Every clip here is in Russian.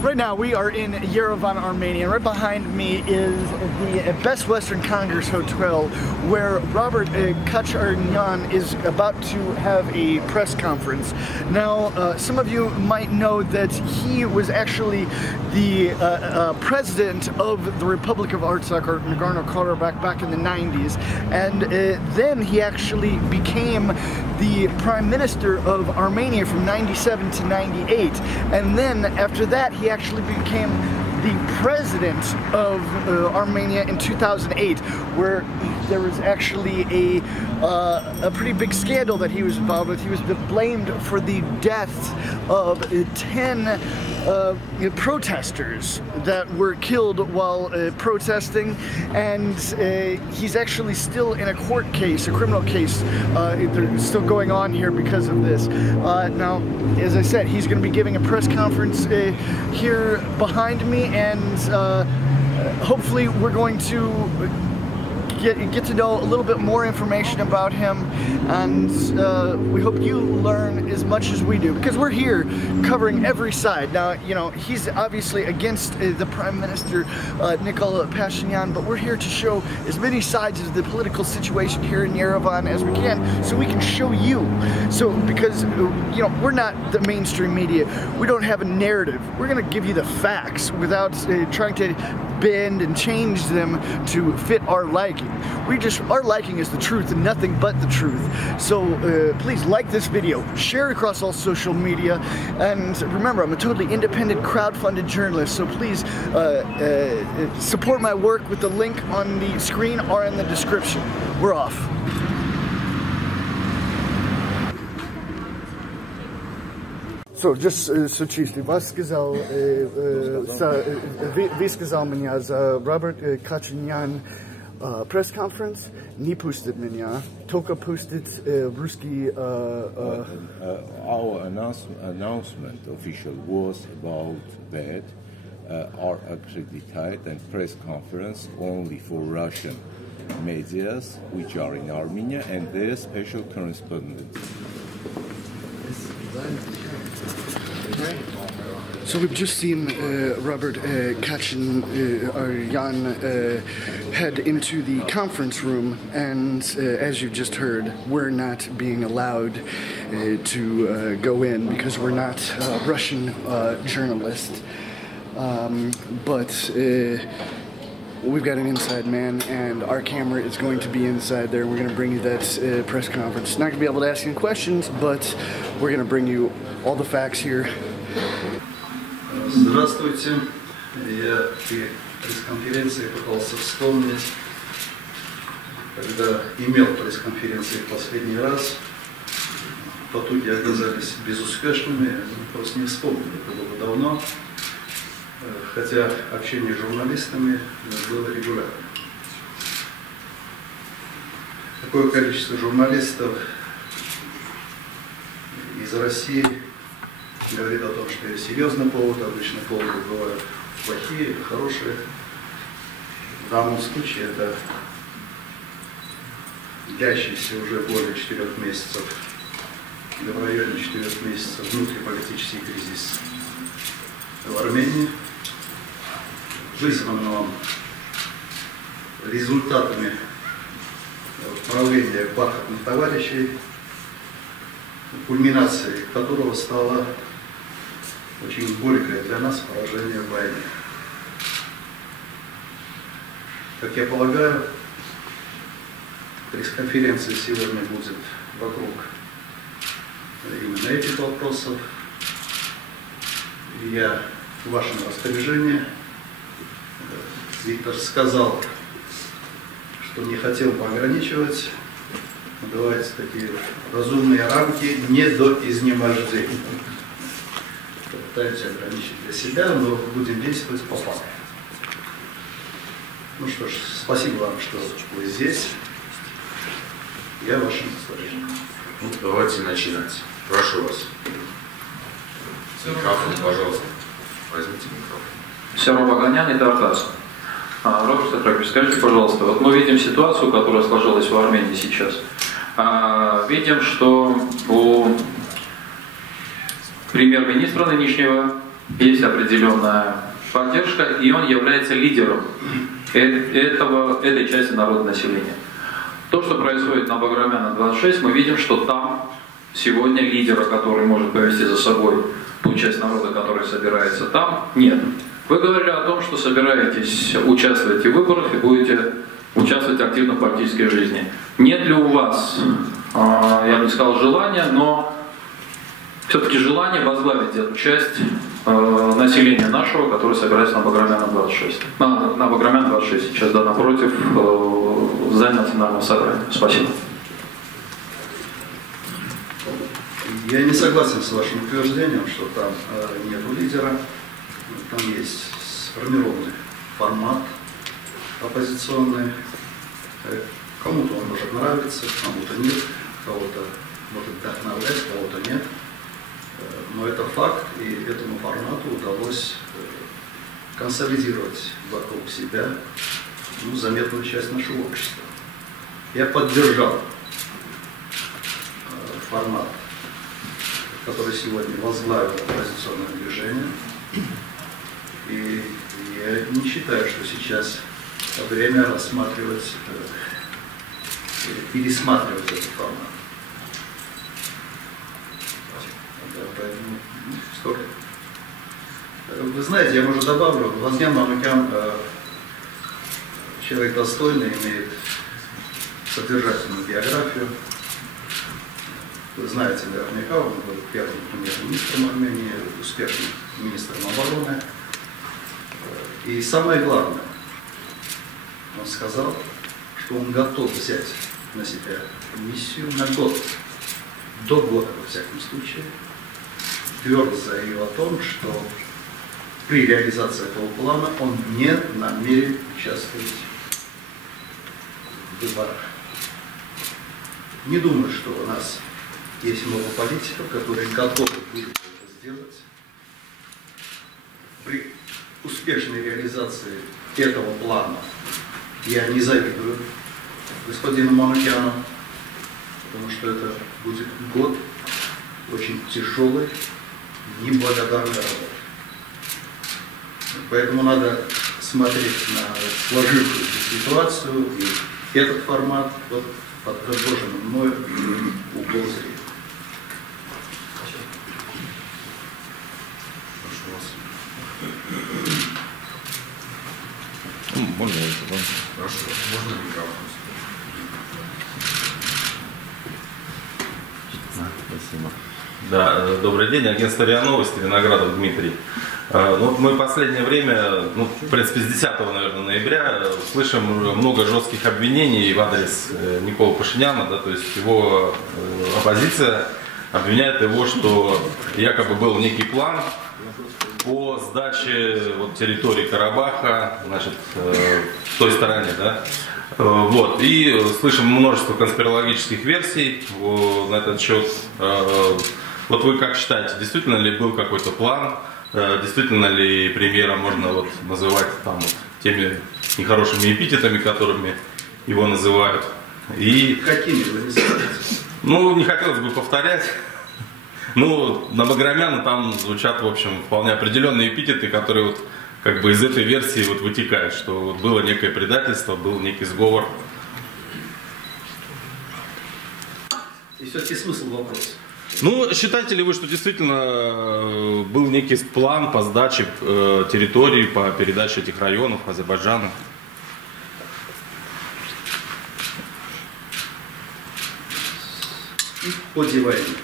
Right now we are in Yerevan, Armenia. Right behind me is the Best Western Congress Hotel, where Robert Kachinyan is about to have a press conference. Now, some of you might know that he was actually the president of the Republic of Artsakh, or Nagorno-Karabakh, back in the 90s, and then he actually became the Prime Minister of Armenia from 97 to 98, and then after that he actually became the president of Armenia in 2008, where there was actually a pretty big scandal that he was involved with. He was blamed for the deaths of 10 protesters that were killed while protesting, and he's actually still in a court case, a criminal case. They're still going on here because of this. Now, as I said, he's going to be giving a press conference here behind me, and hopefully we're going to get to know a little bit more information about him, and we hope you learn as much as we do, because we're here covering every side. Now, you know, he's obviously against the Prime Minister, Nikol Pashinyan, but we're here to show as many sides of the political situation here in Yerevan as we can, so we can show you. So, because, you know, we're not the mainstream media, we don't have a narrative. We're going to give you the facts without trying to bend and change them to fit our liking. Our liking is the truth and nothing but the truth. So please like this video, share it across all social media, and remember, I'm a totally independent, crowd-funded journalist, so please support my work with the link on the screen or in the description. We're off. So, just so чисто, вас сказал, вы сказал меня за Роберт Качинyan пресс-конференц, не пустит меня, только пустит русский. Our announcement official was about that. Are accredited and press conference only for Russian medias which are in Armenia and their special correspondents. So we've just seen Robert Kachinyan head into the conference room, and as you just heard, we're not being allowed to go in because we're not Russian journalists. But we've got an inside man, and our camera is going to be inside there. We're going to bring you that press conference. Not going to be able to ask you questions, but we're going to bring you all the facts here. Здравствуйте. Я при пресс-конференции пытался вспомнить, когда имел пресс-конференции в последний раз. По итоге оказались безуспешными, просто не вспомнил, это было давно. Хотя общение с журналистами было регулярно. Такое количество журналистов из России говорит о том, что есть серьезный повод. Обычно поводы бывают плохие, хорошие. В данном случае это длящийся уже более 4 месяцев, или в районе 4 месяцев внутриполитический кризис в Армении, вызван он результатами правления бархатных товарищей, кульминацией которого стало очень горькое для нас поражение в войне. Как я полагаю, пресс-конференция сегодня будет вокруг именно этих вопросов. И я в вашем распоряжении. Виктор сказал, что не хотел бы ограничивать. Давайте такие разумные рамки, не до изнеможения. Пытаемся ограничить для себя, но будем действовать по факту. Ну что ж, спасибо вам, что вы здесь. Я в вашем распоряжении. Ну, давайте начинать. Прошу вас. Микрофон, пожалуйста. Возьмите микрофон. Сяро Баганян и Тартас. Роберт Сатракович, скажите, пожалуйста, вот мы видим ситуацию, которая сложилась в Армении сейчас. Видим, что у премьер-министра нынешнего есть определенная поддержка, и он является лидером этой части народного населения. То, что происходит на Баграмяна 26, мы видим, что там сегодня лидера, который может повести за собой ту часть народа, который собирается там, нет. Вы говорили о том, что собираетесь участвовать в выборах и будете участвовать активно в политической жизни. Нет ли у вас, я бы не сказал желания, но все-таки желание возглавить эту часть населения нашего, которое собирается на Баграмяна 26? На Баграмяна 26, сейчас, да, напротив здания Национального собрания. Спасибо. Я не согласен с вашим утверждением, что там нет лидера. Там есть сформированный формат оппозиционный. Кому-то он может нравиться, кому-то нет, кого-то может вдохновлять, кого-то нет. Но это факт, и этому формату удалось консолидировать вокруг себя заметную часть нашего общества. Я поддержал формат, который сегодня возглавил оппозиционное движение. И я не считаю, что сейчас время рассматривать или пересматривать этот формат. Поэтому столько. Вы знаете, я, может, добавлю, Вазнян Мамыкян человек достойный, имеет содержательную биографию. Вы знаете наверняка, он был первым премьер-министром Армении, успешным министром обороны. И самое главное, он сказал, что он готов взять на себя миссию на год, до года во всяком случае, твердо заявил о том, что при реализации этого плана он не намерен участвовать в выборах. Не думаю, что у нас есть много политиков, которые готовы будут это сделать. При успешной реализации этого плана я не завидую господину Мамыкяну, потому что это будет год очень тяжелой, неблагодарной работы. Поэтому надо смотреть на сложившуюся ситуацию и этот формат под предложенным мной углом зрения. Можно это, да? Хорошо. Можно микрофон? Спасибо. Да, добрый день, агентство РИА Новости, Виноградов Дмитрий. Ну, мы в последнее время, в принципе, с 10 наверное, ноября слышим много жестких обвинений в адрес Николы Пашиняна, да, то есть его оппозиция обвиняет его, что якобы был некий план по сдаче территории Карабаха, значит, в той стороне, да. Вот, и слышим множество конспирологических версий на этот счет. Вот вы как считаете, действительно ли был какой-то план, действительно ли премьера можно называть там теми нехорошими эпитетами, которыми его называют? И какими вы называете? Ну, не хотелось бы повторять. Ну, на Баграмяна там звучат, в общем, вполне определенные эпитеты, которые как бы из этой версии вытекают, что было некое предательство, был некий сговор. И все-таки смысл вопроса. Ну, считаете ли вы, что действительно был некий план по сдаче территорий, по передаче этих районов Азербайджана? И в ходе войны,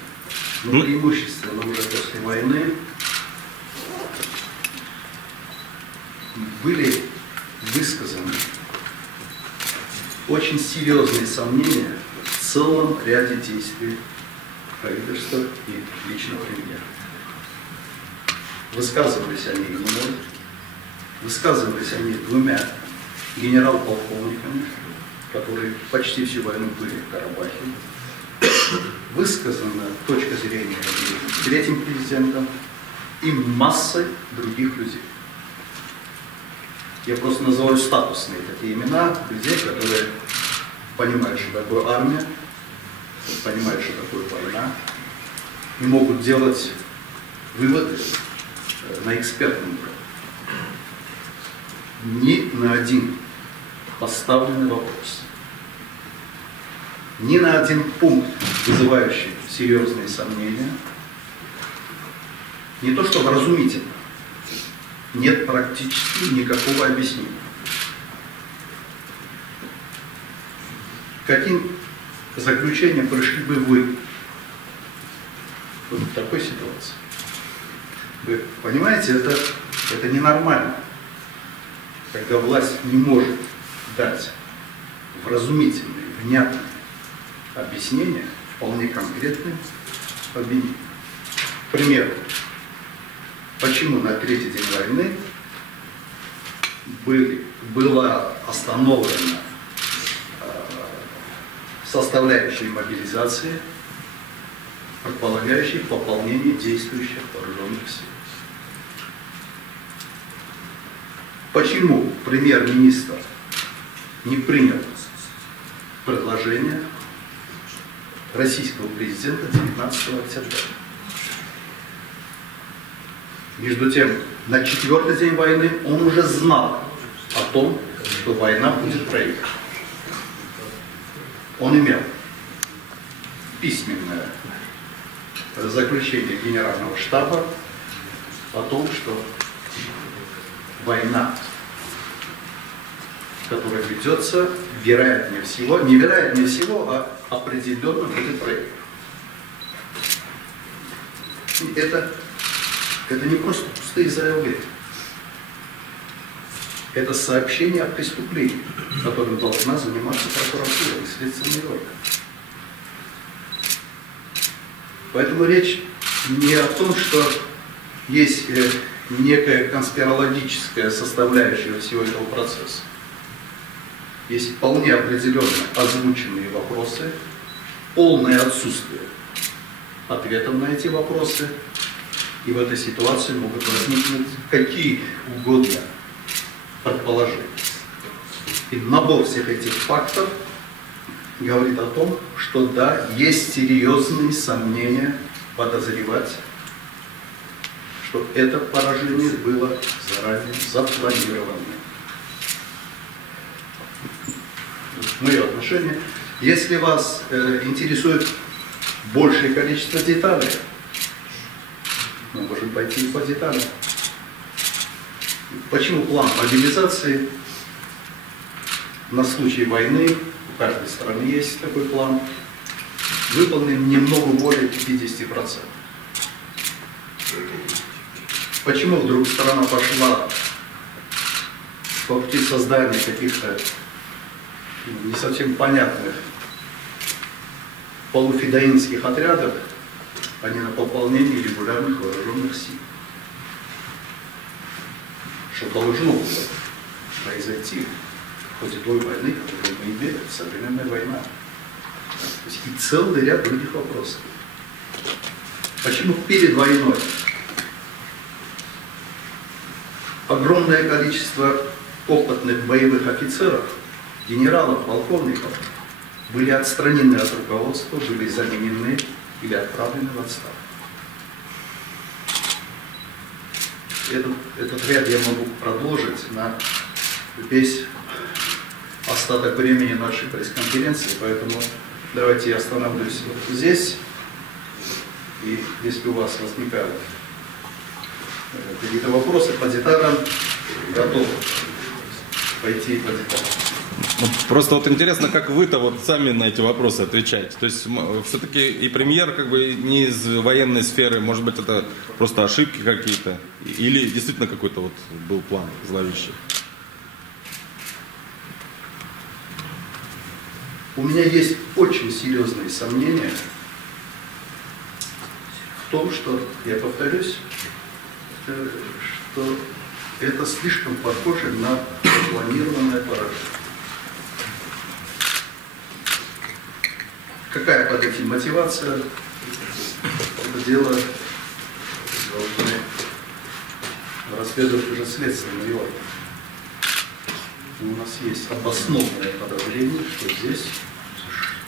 но преимущественно уже после войны, были высказаны очень серьезные сомнения в целом ряде действий правительства и лично премьера. Высказывались они и мной, высказывались они двумя генерал-полковниками, которые почти всю войну были в Карабахе. Высказана точка зрения третьим президентом и массой других людей. Я просто называю статусные такие имена людей, которые понимают, что такое армия, понимают, что такое война, и могут делать выводы на экспертном уровне. Ни на один поставленный вопрос, ни на один пункт, вызывающий серьезные сомнения, не то что вразумительно, нет практически никакого объяснения. Каким заключением пришли бы вы в такой ситуации? Вы понимаете, это ненормально, когда власть не может дать вразумительные, внятные объяснения вполне конкретным обвинениям. К примеру, почему на третий день войны была остановлена составляющая мобилизации, предполагающей пополнение действующих вооруженных сил. Почему премьер-министр не принял предложение российского президента 19 октября? Между тем, на 4-й день войны он уже знал о том, что война будет проиграна. Он имел письменное заключение Генерального штаба о том, что война, которая ведется, вероятнее всего, не вероятнее всего, а определенно будет проиграна. Это не просто пустые заявления. Это сообщение о преступлении, которым должна заниматься прокуратура и следственный орган. Поэтому речь не о том, что есть некая конспирологическая составляющая всего этого процесса. Есть вполне определенно озвученные вопросы, полное отсутствие ответов на эти вопросы, и в этой ситуации могут возникнуть какие угодно предположения. И набор всех этих фактов говорит о том, что да, есть серьезные сомнения подозревать, что это поражение было заранее запланировано. Мое отношение. Если вас интересует большее количество деталей, мы можем пойти по деталям. Почему план мобилизации на случай войны, у каждой страны есть такой план, выполнен немного более 50%? Почему вдруг страна пошла по пути создания каких-то не совсем понятных полуфедоинских отрядов, а не на пополнение регулярных вооруженных сил? Что должно было произойти в ходе той войны, которую мы имели, современная война. То есть и целый ряд других вопросов. Почему перед войной огромное количество опытных боевых офицеров, генералов, полковников были отстранены от руководства, были заменены или отправлены в отставку? Этот ряд я могу продолжить на весь остаток времени нашей пресс-конференции, поэтому давайте я остановлюсь вот здесь, и если у вас возникают какие-то вопросы по деталям, готов пойти по деталям. Просто вот интересно, как вы-то вот сами на эти вопросы отвечаете. То есть все-таки и премьер как бы не из военной сферы, может быть, это просто ошибки какие-то, или действительно какой-то вот был план зловещий? У меня есть очень серьезные сомнения в том, что, я повторюсь, что это слишком похоже на планированное поражение. Какая под этим мотивация? Это дело должны расследовать уже следственные органы. У нас есть обоснованное подозрение, что здесь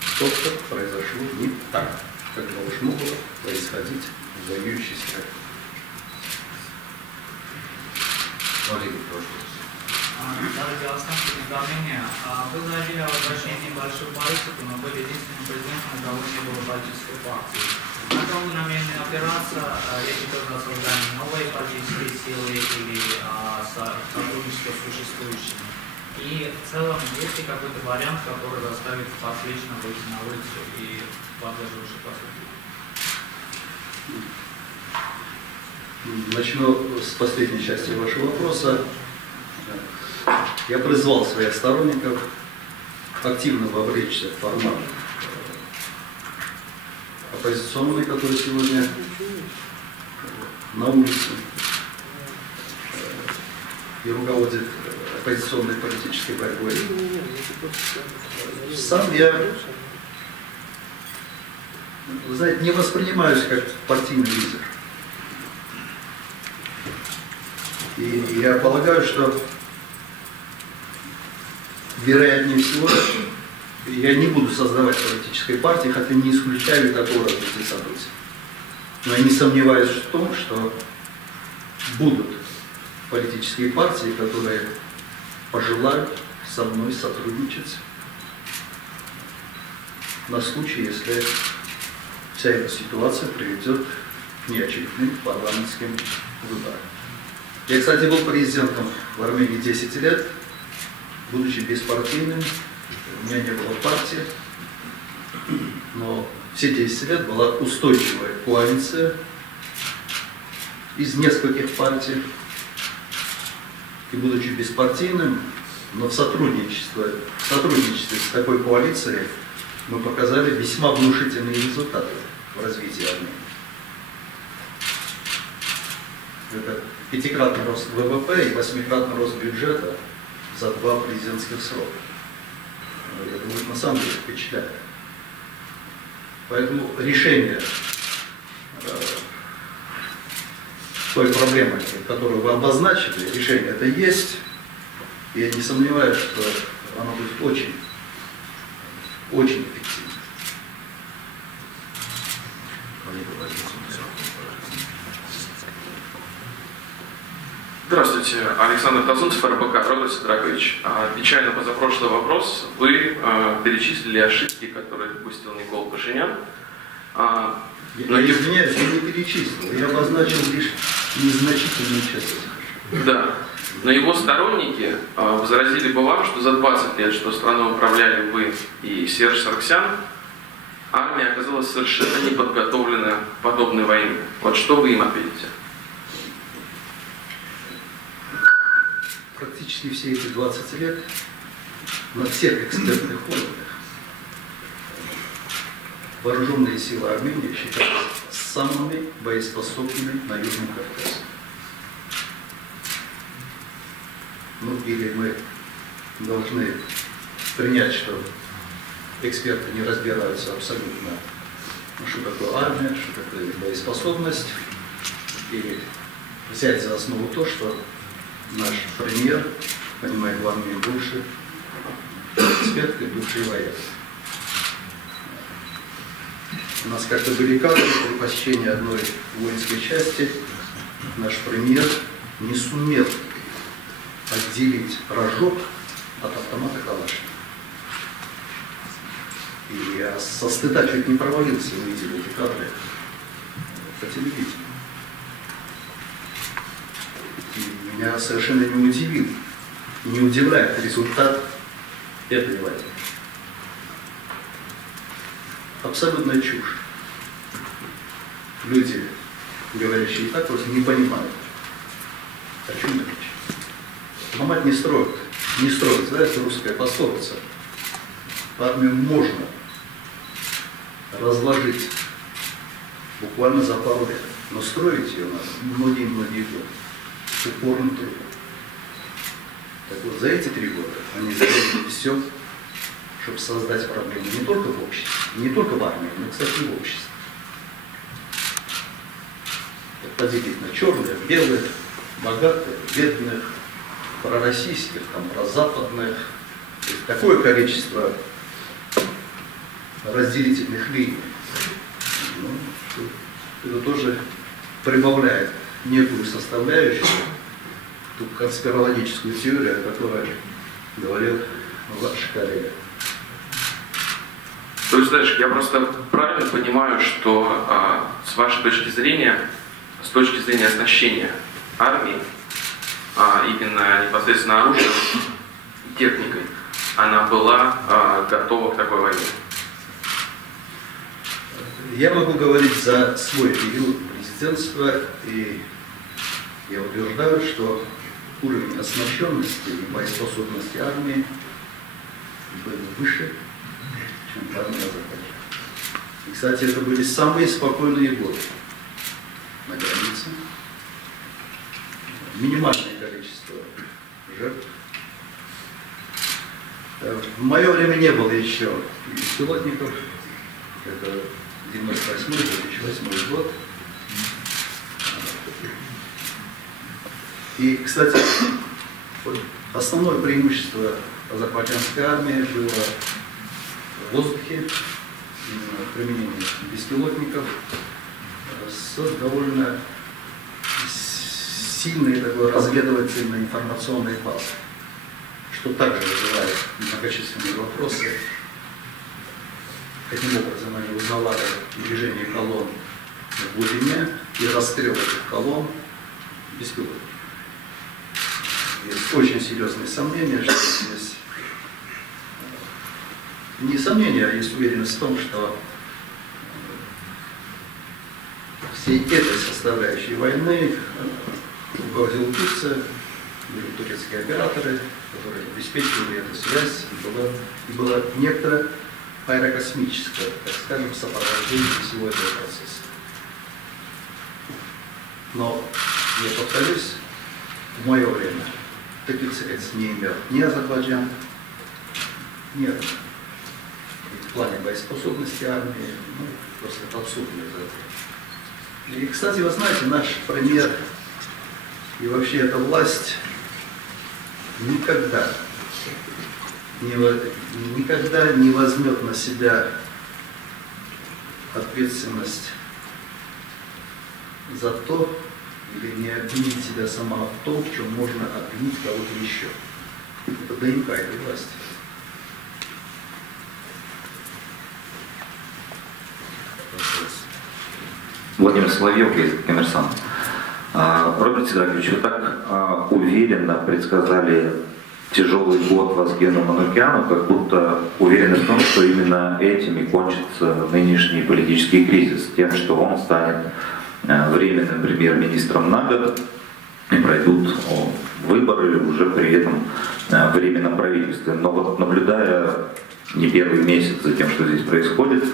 что-то произошло не так, как должно было происходить в воюющей стране. Владимир, прошу. Дорогие казахстанские уведомления, вы заявили о возвращении большой политики, но были единственным президентом, у кого не было политической партии. На кого вы намерены опираться? Речь идет о создании новой политической силы или сотрудничества с существующими. И в целом, есть ли какой-то вариант, который заставит вас лично выйти на улицу и поддерживающий поступить? Начну с последней части вашего вопроса. Я призвал своих сторонников активно вовлечься в формат оппозиционный, который сегодня на улице и руководит оппозиционной политической борьбой. Сам я, вы знаете, не воспринимаюсь как партийный лидер. И я полагаю, что вероятнее всего я не буду создавать политической партии, хотя не исключаю такого развития событий. Но я не сомневаюсь в том, что будут политические партии, которые пожелают со мной сотрудничать на случай, если вся эта ситуация приведет к неочередным парламентским выборам. Я, кстати, был президентом в Армении 10 лет, будучи беспартийным, у меня не было партии, но все 10 лет была устойчивая коалиция из нескольких партий. И будучи беспартийным, но в сотрудничестве с такой коалицией мы показали весьма внушительные результаты в развитии Армении. Это 5-кратный рост ВВП и 8-кратный рост бюджета за 2 президентских срока. Я думаю, это на самом деле впечатляет. Поэтому решение той проблемы, которую вы обозначили, решение это есть. И я не сомневаюсь, что оно будет очень, очень эффективно. Здравствуйте, Александр Тазунцев, РБК. Роберт Сидракович, отвечая на позапрошлый вопрос, вы перечислили ошибки, которые допустил Никол Пашинян. Я извиняюсь, я не перечислил, я обозначил лишь незначительную часть. Да, но его сторонники возразили бы вам, что за 20 лет, что страной управляли вы и Серж Саргсян, армия оказалась совершенно не подготовлена к подобной войне. Вот что вы им ответите? Практически все эти 20 лет на всех экспертных уровнях вооруженные силы Армении считались самыми боеспособными на Южном Кавказе. Ну, или мы должны принять, что эксперты не разбираются абсолютно, что такое армия, что такое боеспособность, и взять за основу то, что наш премьер понимает в армии больше эксперты, бывшие военные. У нас как-то были кадры при посещении одной воинской части. Наш премьер не сумел отделить рожок от автомата Калашникова. И я со стыда чуть не провалился, увидел эти кадры по телевидению. И меня совершенно не удивил, не удивляет результат этой войны. Абсолютная чушь. Люди, говорящие так, просто не понимают, о чем речь. Ломать не строят. Не строят. Знаете, русская пословица. Армию можно разложить буквально за пару лет, но строить ее надо многие-многие годы. С упорным трудом. Так вот, за эти 3 года они сделали все, чтобы создать проблемы не только в обществе, не только в армии, но, кстати, и в обществе. Поделить на черных, белых, богатых, бедных, пророссийских, там, прозападных. Такое количество разделительных линий. Ну, это тоже прибавляет некую составляющую ту конспирологическую теорию, о которой говорил ваш коллега. То есть, дальше, я просто правильно понимаю, что с вашей точки зрения, с точки зрения оснащения армии, именно непосредственно оружием и техникой, она была готова к такой войне? Я могу говорить за свой период президентства, и я утверждаю, что уровень оснащенности и боеспособности армии был выше, чем в армии Азербайджана. И, кстати, это были самые спокойные годы на границе. Минимальное количество жертв. В мое время не было еще беспилотников. Это 98-2008 год. И, кстати, основное преимущество азербайджанской армии было в воздухе, именно применение беспилотников с довольно сильной такой разведывательной информационной базой, что также вызывает многочисленные вопросы, каким образом они узнавали движение колонн в глубине и расстрел этих колонн беспилотников. Есть очень серьезные сомнения, что здесь не сомнения, а есть уверенность в том, что всей этой составляющей войны руководил Турция, были турецкие операторы, которые обеспечивали эту связь, и была некоторая аэрокосмическое, так скажем, сопровождение всего этого процесса. Но, я повторюсь, в мое время таких средств не имел ни Азербайджан, ни Армения. В плане боеспособности армии, просто абсурдно это. И, кстати, вы знаете, наш премьер и вообще эта власть никогда не возьмет на себя ответственность за то, или не обвинит себя сама в том, в чем можно обвинить кого-то еще. Это ДНК этой власти. Владимир Соловьев, «Коммерсант». Роберт Сидорович, вы так уверенно предсказали тяжелый год Вазгену Манукяну, как будто уверены в том, что именно этим и кончится нынешний политический кризис, тем, что он станет временным премьер-министром на год и пройдут выборы уже при этом временном правительстве. Но вот наблюдая не первый месяц за тем, что здесь происходит,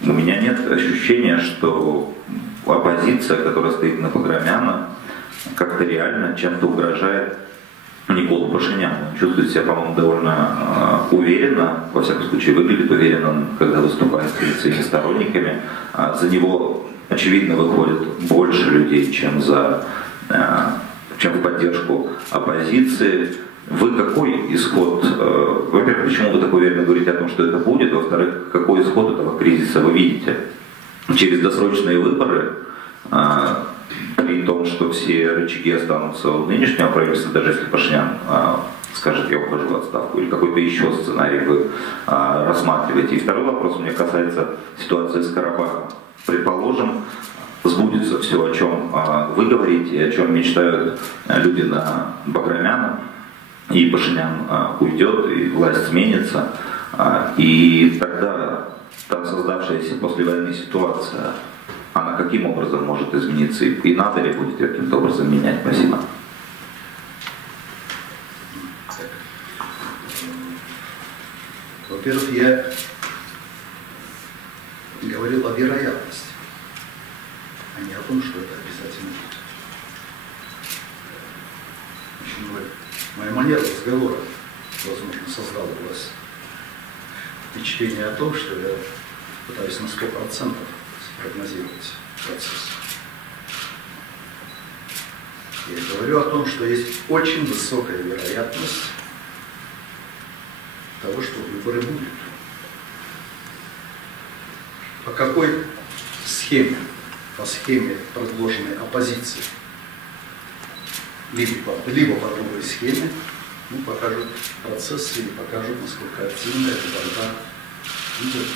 у меня нет ощущения, что оппозиция, которая стоит на Баграмяна, как-то реально чем-то угрожает Николу Пашиняну. Он чувствует себя, по-моему, довольно уверенно, во всяком случае выглядит уверенно, когда выступает перед своими сторонниками. За него, очевидно, выходит больше людей, чем в поддержку оппозиции. Вы какой исход, во-первых, почему вы так уверенно говорите о том, что это будет, во-вторых, какой исход этого кризиса вы видите? Через досрочные выборы, при том, что все рычаги останутся у нынешнего правительства, даже если Пашинян скажет, я ухожу в отставку, или какой-то еще сценарий вы рассматриваете. И второй вопрос у меня касается ситуации с Карабахом. Предположим, сбудется все, о чем вы говорите, о чем мечтают люди на Баграмяна, и Пашинян уйдет, и власть сменится, и тогда та создавшаяся после войны ситуация, она каким образом может измениться, и надо ли будет каким-то образом менять? Спасибо. Во-первых, я говорил о вероятности, а не о том, что это обязательно будет. Моя манера разговора, возможно, создала у вас впечатление о том, что я пытаюсь на 100% спрогнозировать процесс. Я говорю о том, что есть очень высокая вероятность того, что выборы будут. По какой схеме? По схеме, предложенной оппозицией. либо по другой схеме, ну, покажут процессы или покажут, насколько активна эта борьба идет.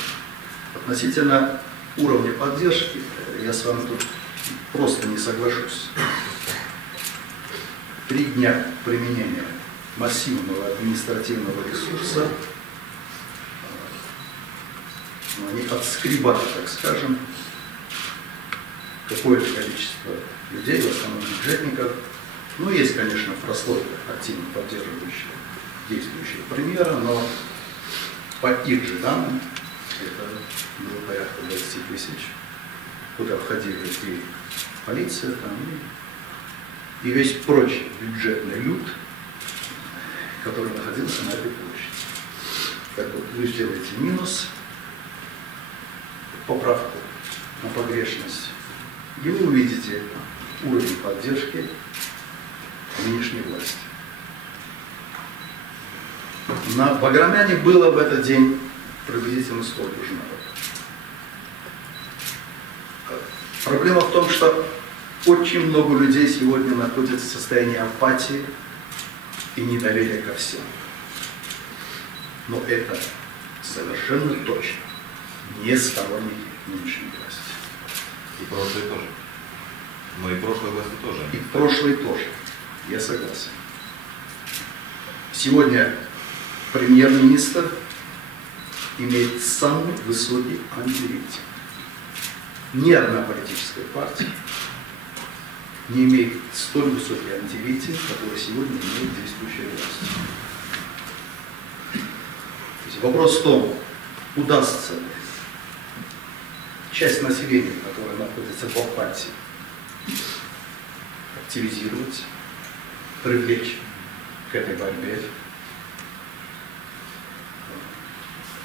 Относительно уровня поддержки, я с вами тут просто не соглашусь. 3 дня применения массивного административного ресурса, они отскребали, так скажем, какое-то количество людей, в основном бюджетников. Ну, есть, конечно, прослойка активно поддерживающая действующего премьера, но по их же данным это было порядка 20 тысяч, куда входили и полиция, там, и весь прочий бюджетный люд, который находился на этой площади. Так вот, вы сделаете минус, поправку на погрешность, и вы увидите уровень поддержки нынешней власти. На Баграмяне было в этот день приблизительно столько же народа. Проблема в том, что очень много людей сегодня находятся в состоянии апатии и недоверия ко всем. Но это совершенно точно не сторонники нынешней власти. И прошлые тоже. Но и прошлой власти тоже. И прошлые тоже. Я согласен. Сегодня премьер-министр имеет самый высокий антирейтинг. Ни одна политическая партия не имеет столь высокий антирейтинг, который сегодня имеет действующая власть. То есть вопрос в том, удастся ли часть населения, которая находится в апатии, активизировать, привлечь к этой борьбе.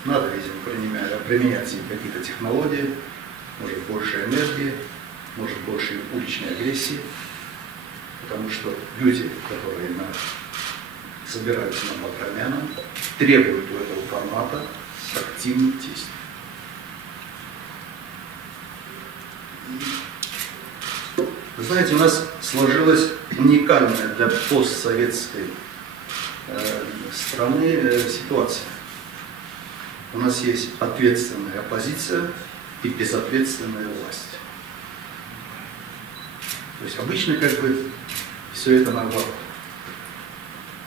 Надо, видимо, применять какие-то технологии, может больше энергии, может больше уличной агрессии, потому что люди, которые собираются на Баграмяна, требуют у этого формата активных действий. Вы знаете, у нас сложилась уникальная для постсоветской страны ситуация. У нас есть ответственная оппозиция и безответственная власть. То есть обычно как бы все это наоборот.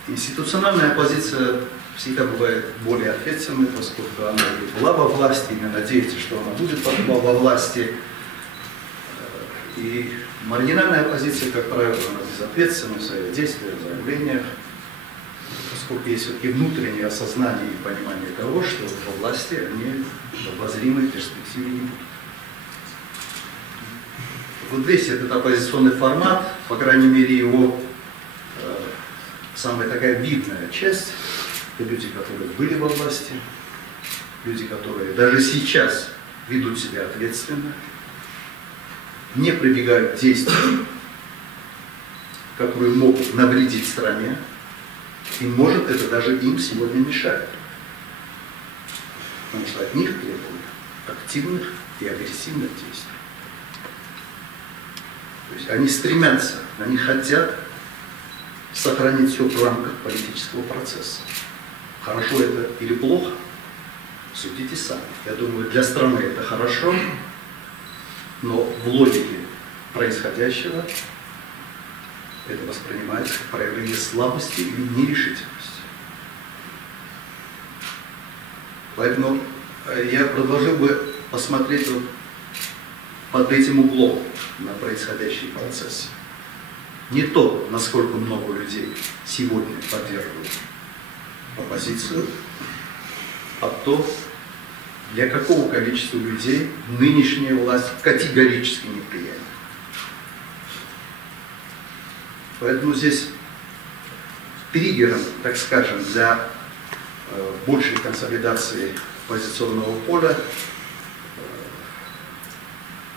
Институциональная оппозиция всегда бывает более ответственной, поскольку она была во власти, и надеется, что она будет во власти. И маргинальная оппозиция, как правило, она безответственна в своих действиях, заявлениях, поскольку есть все-таки внутреннее осознание и понимание того, что во власти они в обозримой перспективе не будут. Вот весь этот оппозиционный формат, по крайней мере его самая такая видная часть, это люди, которые были во власти, люди, которые даже сейчас ведут себя ответственно, не прибегают к действиям, которые могут навредить стране, и может это даже им сегодня мешает. Потому что от них требуют активных и агрессивных действий. То есть они стремятся, они хотят сохранить все в рамках политического процесса. Хорошо это или плохо, судите сами. Я думаю, для страны это хорошо, но в логике происходящего это воспринимается как проявление слабости или нерешительности. Поэтому я предложил бы посмотреть вот под этим углом на происходящие процессы. Не то, насколько много людей сегодня поддерживают оппозицию, а то, для какого количества людей нынешняя власть категорически неприятна. Поэтому здесь триггером, так скажем, для большей консолидации позиционного поля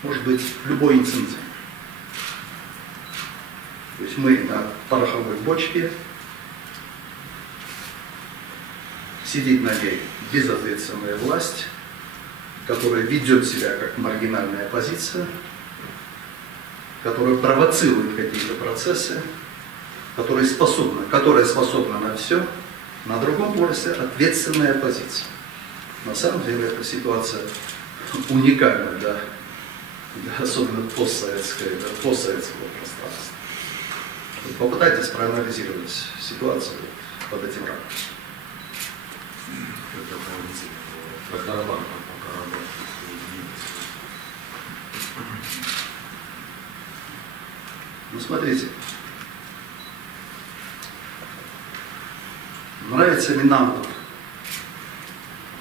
может быть любой инцидент. То есть мы на пороховой бочке, сидит на ней безответственная власть, которая ведет себя как маргинальная оппозиция, которая провоцирует какие-то процессы, которая способна на все, на другом полюсе ответственная оппозиция. На самом деле эта ситуация уникальна для особенно постсоветского пространства. Попытайтесь проанализировать ситуацию под этим ракурсом. Ну смотрите, нравится ли нам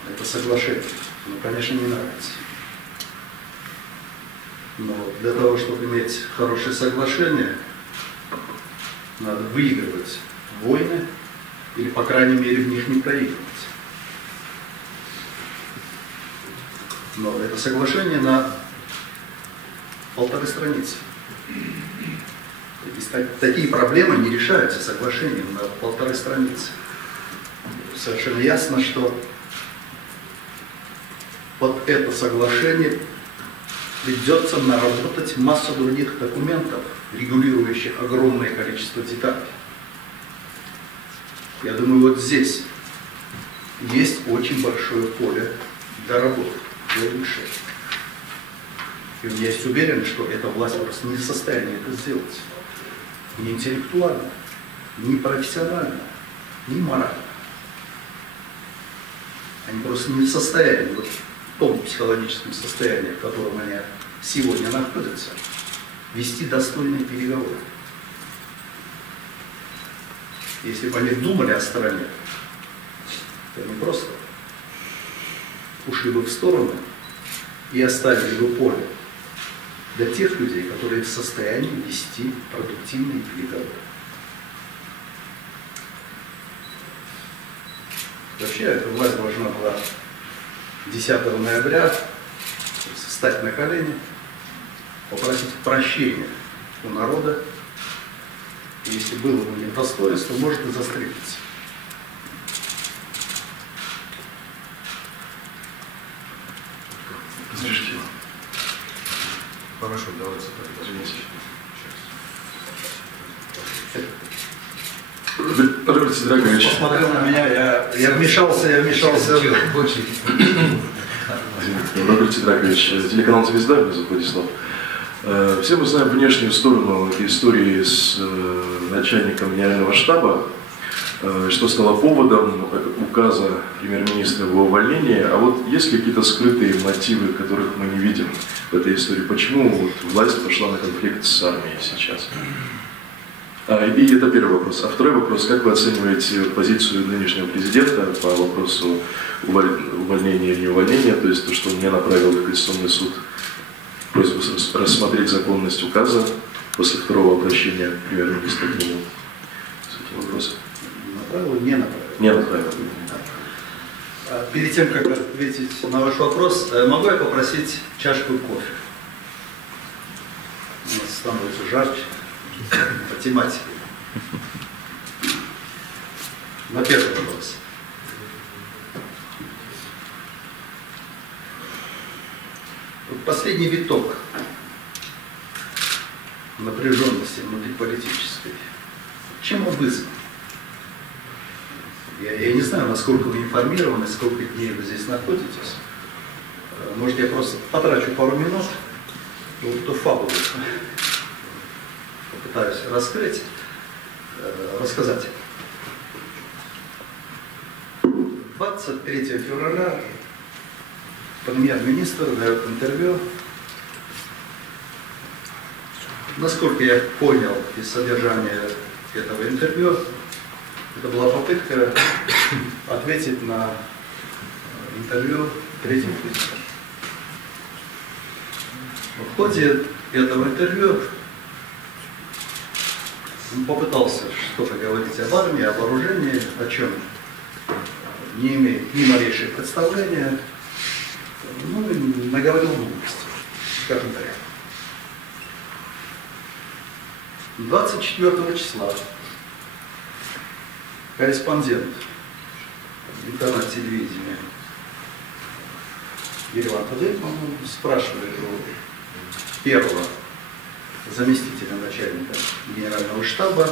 это соглашение? Ну, конечно, не нравится. Но для того, чтобы иметь хорошее соглашение, надо выигрывать войны, или, по крайней мере, в них не проигрывать. Но это соглашение на 1,5 страницы. Такие проблемы не решаются соглашением на 1,5 страницы. Совершенно ясно, что под это соглашение придется наработать массу других документов, регулирующих огромное количество деталей. Я думаю, вот здесь есть очень большое поле для работы, для улучшения. И у меня есть уверенность, что эта власть просто не в состоянии это сделать. Ни интеллектуально, ни профессионально, ни морально. Они просто не в состоянии, вот в том психологическом состоянии, в котором они сегодня находятся, вести достойные переговоры. Если бы они думали о стране, то они просто ушли бы в сторону и оставили бы поле для тех людей, которые в состоянии вести продуктивные переговоры. Вообще, эта власть должна была 10 ноября встать на колени, попросить прощения у народа. И если было бы недостоинство, может и застрелиться. Разрешите. Хорошо, давайте так. Роберт Драгович. Посмотрел на меня, я вмешался. Роберт Драгович, телеканал «Звезда», меня зовут Владислав. Все мы знаем внешнюю сторону истории с начальником генерального штаба, что стало поводом указа премьер-министра в его увольнении. А вот есть ли какие-то скрытые мотивы, которых мы не видим в этой истории? Почему вот власть пошла на конфликт с армией сейчас? И это первый вопрос. А второй вопрос: как вы оцениваете позицию нынешнего президента по вопросу увольнения или неувольнения, то есть то, что он не направил в Конституционный суд просьбу рассмотреть законность указа после второго обращения премьер-министра к нему? С этим вопросом. Направил, не направил? Не направил. Перед тем, как ответить на ваш вопрос, могу я попросить чашку кофе? У нас становится жарче по тематике. На первый вопрос. Последний виток напряженности внутриполитической. Чем он вызван? Я не знаю, насколько вы информированы, сколько дней вы здесь находитесь. Может, я просто потрачу пару минут, эту фабулу попытаюсь раскрыть, рассказать. 23 февраля премьер-министр дает интервью. Насколько я понял из содержания этого интервью, это была попытка ответить на интервью третьим лицам. В ходе этого интервью он попытался что-то говорить об армии, о вооружении, о чем не имеет ни малейшего представления, ну и наговорил глупости, скажем так. 24 числа корреспондент интернет-телевидения Ереван Тадей, спрашивает у первого заместителя начальника генерального штаба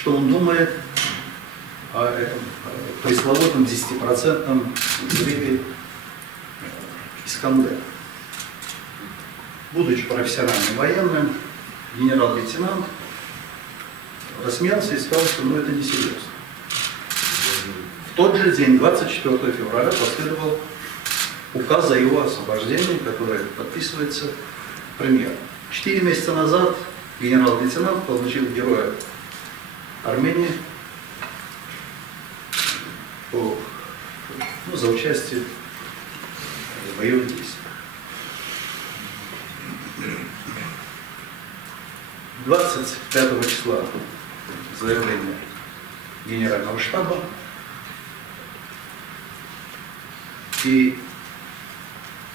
что он думает о этом пресловутом 10% взрыве Искандера. Будучи профессиональным военным, генерал-лейтенант рассмеялся и сказал, что ну, это несерьезно. В тот же день, 24 февраля, последовал указ о его освобождении, который подписывается премьером. 4 месяца назад генерал-лейтенант получил Героя Армении за участие в боевых действиях. 25 числа заявление Генерального штаба, и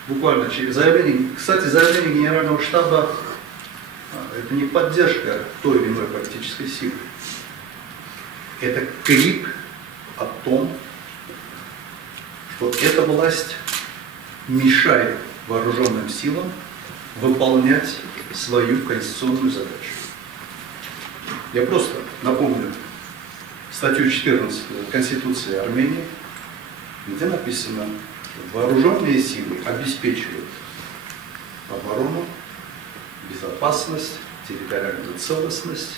буквально через заявление, кстати, заявление Генерального штаба это не поддержка той или иной политической силы, это крик о том, что эта власть мешает вооруженным силам выполнять свою конституционную задачу. Я просто напомню статью 14 Конституции Армении, где написано, что вооруженные силы обеспечивают оборону, безопасность, территориальную целостность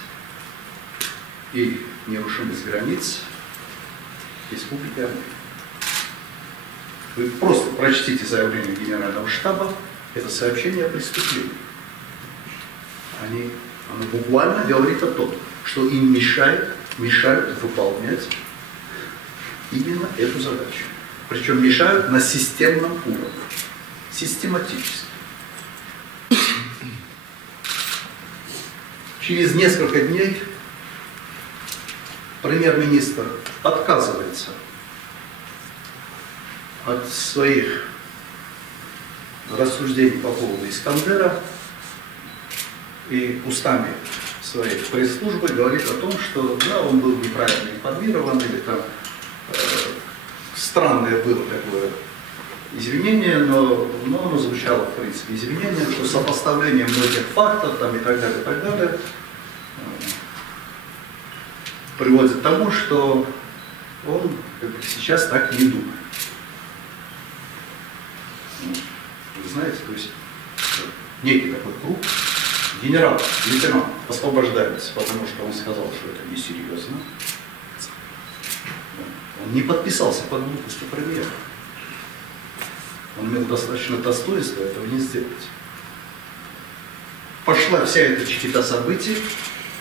и нерушимость границ Республики Армения. Вы просто прочтите заявление Генерального штаба, это сообщение о преступлении. Оно буквально говорит о том, что им мешают выполнять именно эту задачу. Причем мешают на системном уровне, систематически. Через несколько дней премьер-министр отказывается от своих рассуждений по поводу Искандера и устами своей пресс-службы говорит о том, что да, он был неправильно информирован, или там странное было такое извинение, но оно звучало в принципе извинение, что сопоставление многих фактов там, и так далее приводит к тому, что он сейчас так не думает. Вы знаете, то есть некий такой круг, генерал-лейтенант освобождается, потому что он сказал, что это несерьезно. Он не подписался под глупостью премьера. Он имел достаточно достоинства этого не сделать. Пошла вся эта чехита событий,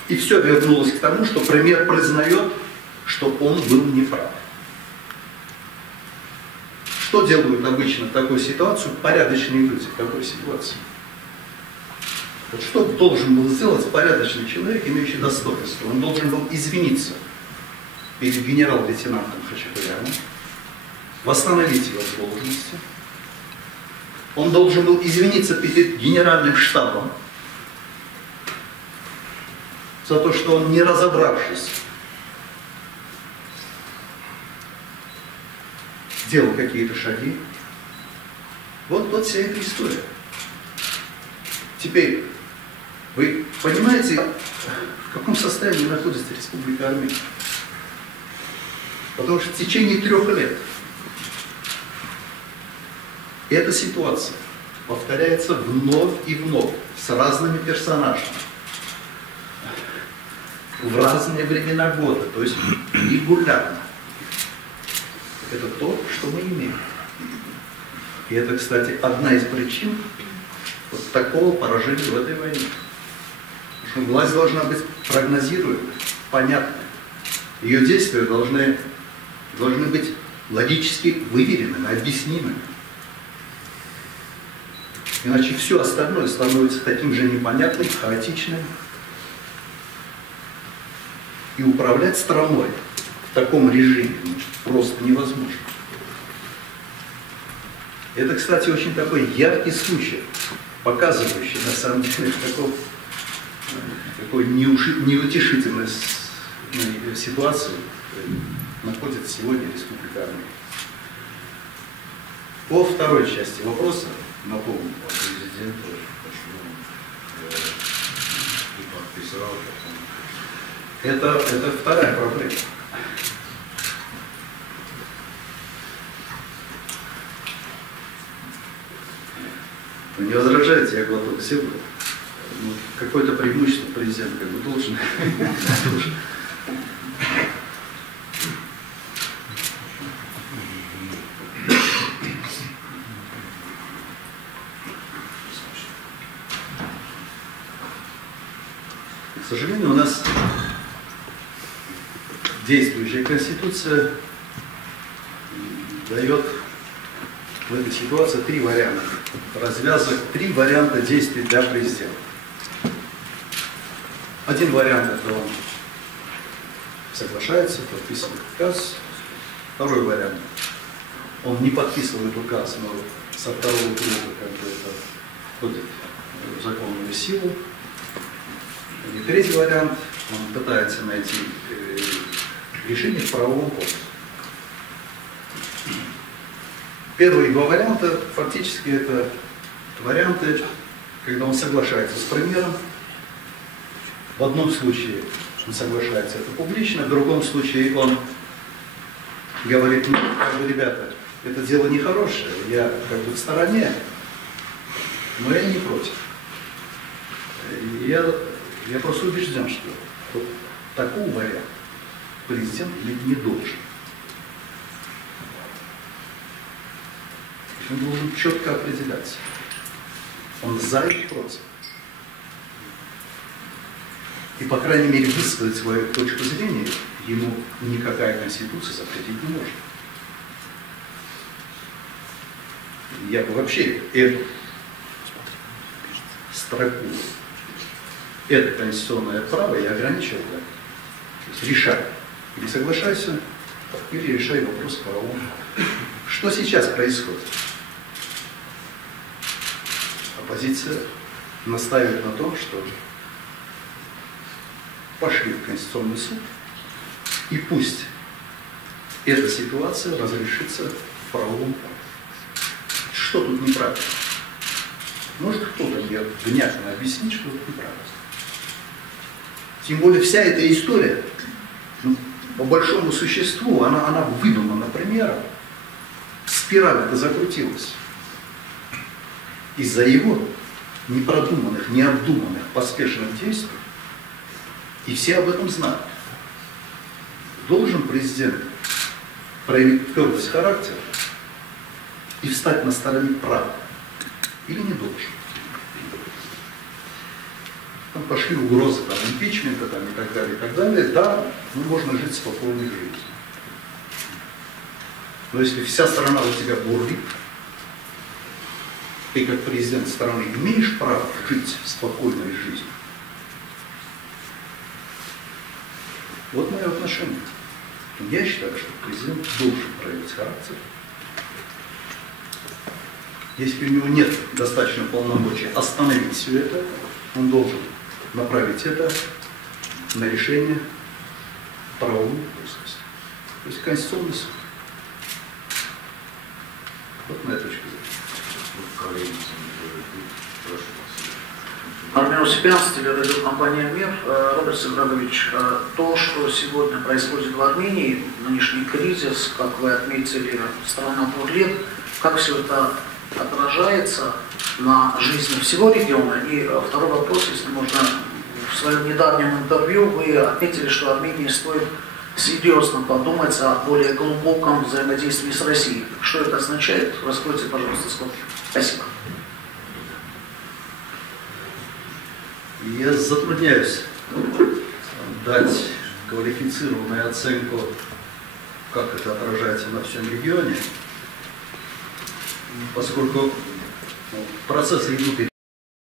и все вернулось к тому, что премьер признает, что он был неправ. Что делают обычно в такой ситуации порядочные люди в такой ситуации? Вот что должен был сделать порядочный человек, имеющий достоинство? Он должен был извиниться перед генерал-лейтенантом Хачатуряном, восстановить его в должности. Он должен был извиниться перед генеральным штабом за то, что он, не разобравшись, делал какие-то шаги. Вот вся эта история. Теперь, вы понимаете, в каком состоянии находится Республика Армения? Потому что в течение 3 лет эта ситуация повторяется вновь и вновь с разными персонажами в разные времена года, то есть регулярно. Это то, что мы имеем. И это, кстати, одна из причин вот такого поражения в этой войне. Потому что власть должна быть прогнозируемой, понятной. Ее действия должны быть логически выверенными, объяснимыми. Иначе все остальное становится таким же непонятным, хаотичным. И управлять страной в таком режиме просто невозможно. Это, кстати, очень такой яркий случай, показывающий, на самом деле, такой неутешительной ситуации находится сегодня Республика Армения. По второй части вопроса, напомню, президенту, почему не подписал. Это вторая проблема. Вы не возражаете, я глоток сделаю. Ну, какое-то преимущество президент как бы должен. К сожалению, у нас действующая Конституция дает в этой ситуации три варианта развязок, три варианта действий для президента. Один вариант — это он соглашается, подписывает указ. Второй вариант — он не подписывает указ, но со второго круга как бы это входит в законную силу. И третий вариант — он пытается найти решение в правовом поле. Первые два варианта фактически это варианты, когда он соглашается с премьером. В одном случае он соглашается это публично, в другом случае он говорит: ну, как бы, ребята, это дело нехорошее, я как бы в стороне, но я не против. И я просто убежден, что вот такого варианта президент не должен. Он должен четко определяться. Он за или против. И, по крайней мере, высказать свою точку зрения ему никакая Конституция запретить не может. Я бы вообще эту строку, это конституционное право я ограничил. Да? То есть решай. Или соглашайся, или решай вопрос правового. Что сейчас происходит? Оппозиция настаивает на том, что пошли в Конституционный суд, и пусть эта ситуация разрешится в правовом поле. Что тут неправильно? Может кто-то мне внятно объяснить, что тут неправильно? Тем более вся эта история, ну, по большому существу, она выдумана примером. Спираль это закрутилась. Из-за его непродуманных, необдуманных, поспешных действий. И все об этом знают. Должен президент проявить твердость характера и встать на стороне права? Или не должен? Там пошли угрозы там, импичмента там, и так далее, и так далее. Да, ну, можно жить спокойной жизнью. Но если вся страна у тебя бурлит, ты как президент страны имеешь право жить спокойной жизнью? Вот мое отношение. Я считаю, что президент должен проявить характер. Если у него нет достаточно полномочий остановить все это, он должен направить это на решение правовой плоскости. То есть Конституционный суд. Вот моя точка зрения. Армен Усипянц, телерадиокомпания «Мир». Роберт Саградович, то, что сегодня происходит в Армении, нынешний кризис, как вы отметили, страна бурлит, как все это отражается на жизни всего региона? И второй вопрос, если можно, в своем недавнем интервью вы отметили, что Армении стоит серьезно подумать о более глубоком взаимодействии с Россией. Что это означает? Раскройте, пожалуйста, скобки. Спасибо. Я затрудняюсь дать квалифицированную оценку, как это отражается на всем регионе, поскольку процессы идут